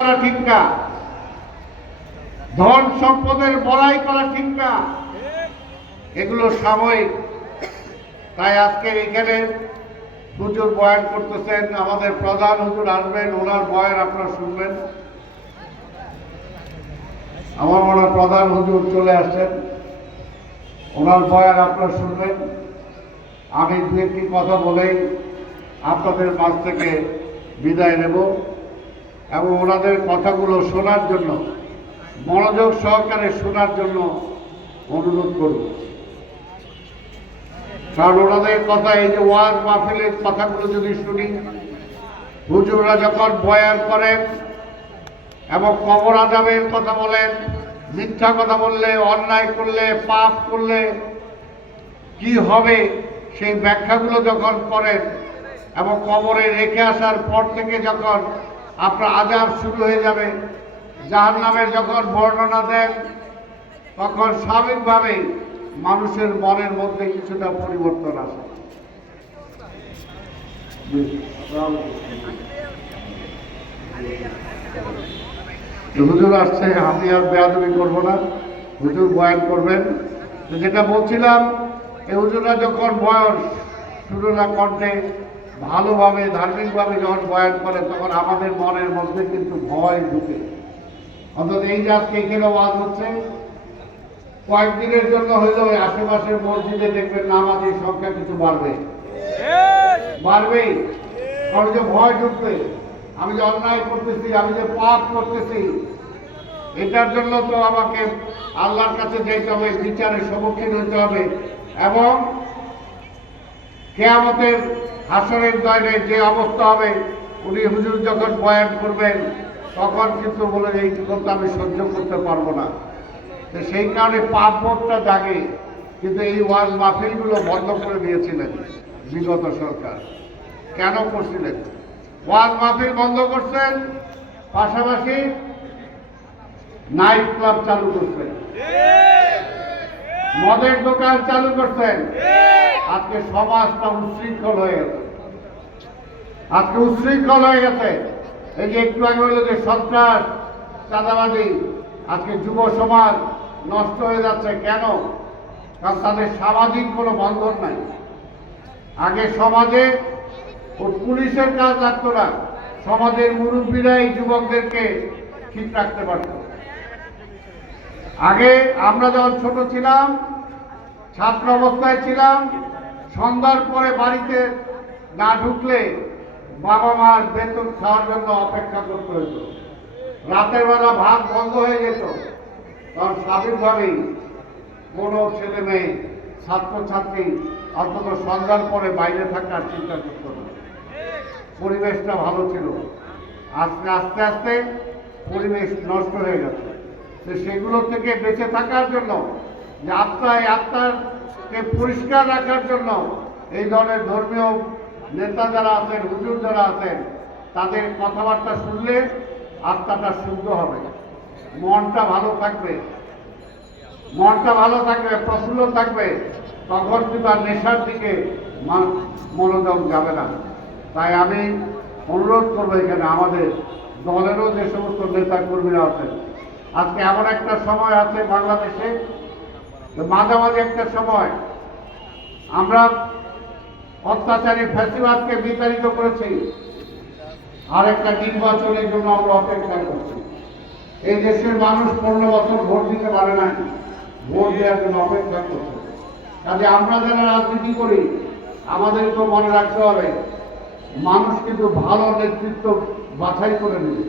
ঠিক না, ধন সম্পদের বড়াই করা ঠিক না, এগুলো সাময়িক। তাই আজকে এখানে হুজুর বয়ান করতেছেন, আমাদের প্রধান হুজুর আসবেন, ওনার বয়ান আপনারা শুনবেন। আমার মনে হয় প্রধান হুজুর চলে আসছেন, ওনার বয়ান আপনারা শুনবেন। আমি দু একটি কথা বলেই আপনাদের মাঝ থেকে বিদায় নেব এবং ওনাদের কথাগুলো শোনার জন্য, মনোযোগ সহকারে শোনার জন্য অনুরোধ করব। কারণ ওনাদের কথা, এই যে ওয়াজ মাহফিলের কথাগুলো যদি শুনি, হুজুররা যখন বয়ান করেন এবং কবর আযাবের কথা বলেন, মিথ্যা কথা বললে, অন্যায় করলে, পাপ করলে কি হবে সেই ব্যাখ্যাগুলো যখন করেন এবং কবরে রেখে আসার পর থেকে যখন আপনার আযাব শুরু হয়ে যাবে, জাহান্নামের যখন বর্ণনা দেন, তখন স্বাভাবিকভাবে মানুষের মনের মধ্যে কিছুটা পরিবর্তন আসে। হুজুর আসছে, আমি আর বেয়াদবি করবো না, হুজুর বয়ান করবেন। যেটা বলছিলাম, এই হুজুররা যখন বয়স শুরু না কণ্ঠে ভালোভাবে ধার্মিকভাবে যখন বয়ান করে, তখন আমাদের মনের মধ্যে কিন্তু ভয় ঢুকে। অন্তত এই যে আজকে এখানে ওয়াজ হচ্ছে, কয়েকদিনের জন্য হইলেও আশেপাশের মসজিদে দেখবেন নামাজের সংখ্যা কিছু বাড়বেই। কারণ যে ভয় ঢুকবে, আমি যে অন্যায় করতেছি, আমি যে পাপ করতেছি, এটার জন্য তো আমাকে আল্লাহর কাছে যেতে হবে, বিচারের সম্মুখীন হতে হবে এবং কিয়ামতের হাসরের দয়রে যে অবস্থা হবে, উনি হুজুর যখন বয়ান করবেন তখন কিন্তু বলে এইটুকু তো আমি সহ্য করতে পারবো না। তো সেই কারণে পাপ বোধটা জাগে। কিন্তু এই ওয়াজ মাহফিলগুলো বন্ধ করে দিয়েছিলেন বিগত সরকার। কেন করছিলেন? ওয়াজ মাহফিল বন্ধ করছেন, পাশাপাশি নাইট ক্লাব চালু করছেন, মদের দোকান চালু করছেন। আজকে সমাজটা উচ্ছৃঙ্খল হয়ে গেছে, আজকে উচ্ছৃঙ্খল হয়ে গেছে। এই যে একটু আগে হইল যে সন্ত্রাস, চাঁদাবাজি, আজকে যুব সমাজ নষ্ট হয়ে যাচ্ছে। কেন? কারণ তাদের সামাজিক কোনো বন্ধন নাই। আগে সমাজে ও পুলিশের কাজ লাগতো না, সমাজের মুরব্বীরাই যুবকদেরকে ঠিক রাখতে পারত। আগে আমরা যখন ছোট ছিলাম, ছাত্র অবস্থায় ছিলাম, সন্ধ্যার পরে বাড়িতে না ঢুকলে বাবা মার বেতন খাওয়ার জন্য অপেক্ষা করতে হইত। রাতের বেলা ভাত বন্ধ হয়ে যেত, কারণ স্বাভাবিকভাবেই কোনো ছেলে মেয়ে, ছাত্রছাত্রী অন্তত সন্ধ্যার পরে বাইরে থাকার চিন্তা করত না। পরিবেশটা ভালো ছিল। আজকে আস্তে আস্তে পরিবেশ নষ্ট হয়ে গেছে। তো সেগুলো থেকে বেঁচে থাকার জন্য, যে আত্মাকে পরিষ্কার রাখার জন্য এই ধরনের ধর্মীয় নেতা যারা আছেন, হুজুর যারা আছেন, তাদের কথাবার্তা শুনলে আত্মাটা শুদ্ধ হবে, মনটা ভালো থাকবে, প্রফুল্ল থাকবে। তখন কিন্তু আর নেশার দিকে মনোযোগ যাবে না। তাই আমি অনুরোধ করবো, এখানে আমাদের দলেরও যে সমস্ত নেতা কর্মীরা আছেন, আজকে এমন একটা সময় আছে বাংলাদেশে, মাঝামাঝি একটা সময় আমরা অত্যাচারী ফ্যাসিবাদকে বিতাড়িত করেছি, আর একটা নির্বাচনের জন্য আমরা অপেক্ষা করছি। এই দেশের মানুষ 15 বছর ভোট দিতে পারে না, ভোট দেওয়ার জন্য অপেক্ষা করছে। কাজে আমরা যারা রাজনীতি করি, আমাদেরকেও মনে রাখতে হবে, মানুষ কিন্তু ভালো নেতৃত্ব বাছাই করে নেবে,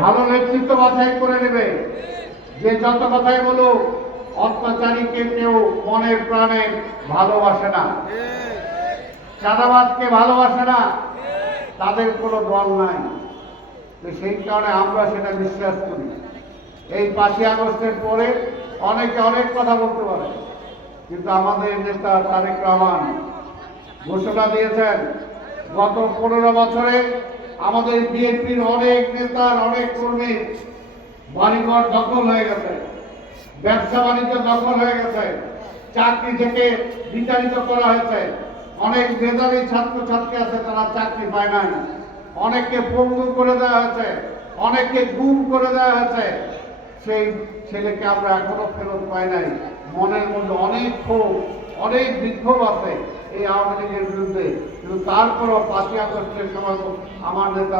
ভালো নেতৃত্ব বাছাই করে নেবে। যে যত কথাই বলুক, অত্যাচারীকে কেউ মনের প্রাণে ভালোবাসে না, চাঁদাবাজকে ভালোবাসে না, তাদের কোনো দল নাই। সেই কারণে আমরা সেটা বিশ্বাস করি। এই 5ই আগস্টের পরে অনেকে অনেক কথা বলতে পারে, কিন্তু আমাদের নেতা তারেক রহমান ঘোষণা দিয়েছেন, গত 15 বছরে আমাদের বিএনপির অনেক নেতার, অনেক কর্মী বাড়িঘর দখল হয়ে গেছে, ব্যবসা বাণিজ্য দখল হয়ে গেছে, চাকরি থেকে বিতাড়িত করা হয়েছে। অনেক মেধাবী ছাত্রছাত্রী আছে, তারা চাকরি পায় নাই, অনেককে পঙ্গু করে দেওয়া হয়েছে। ভাইকে গুম করে দেওয়া হয়েছে, সেই ছেলেকে আমরা এখনো ফেরত পাই নাই। মনের মধ্যে অনেক ক্ষোভ, অনেক বিক্ষোভ আছে এই আওয়ামী লীগের বিরুদ্ধে, কিন্তু তারপরও 5ই আগস্টের সময় আমার নেতা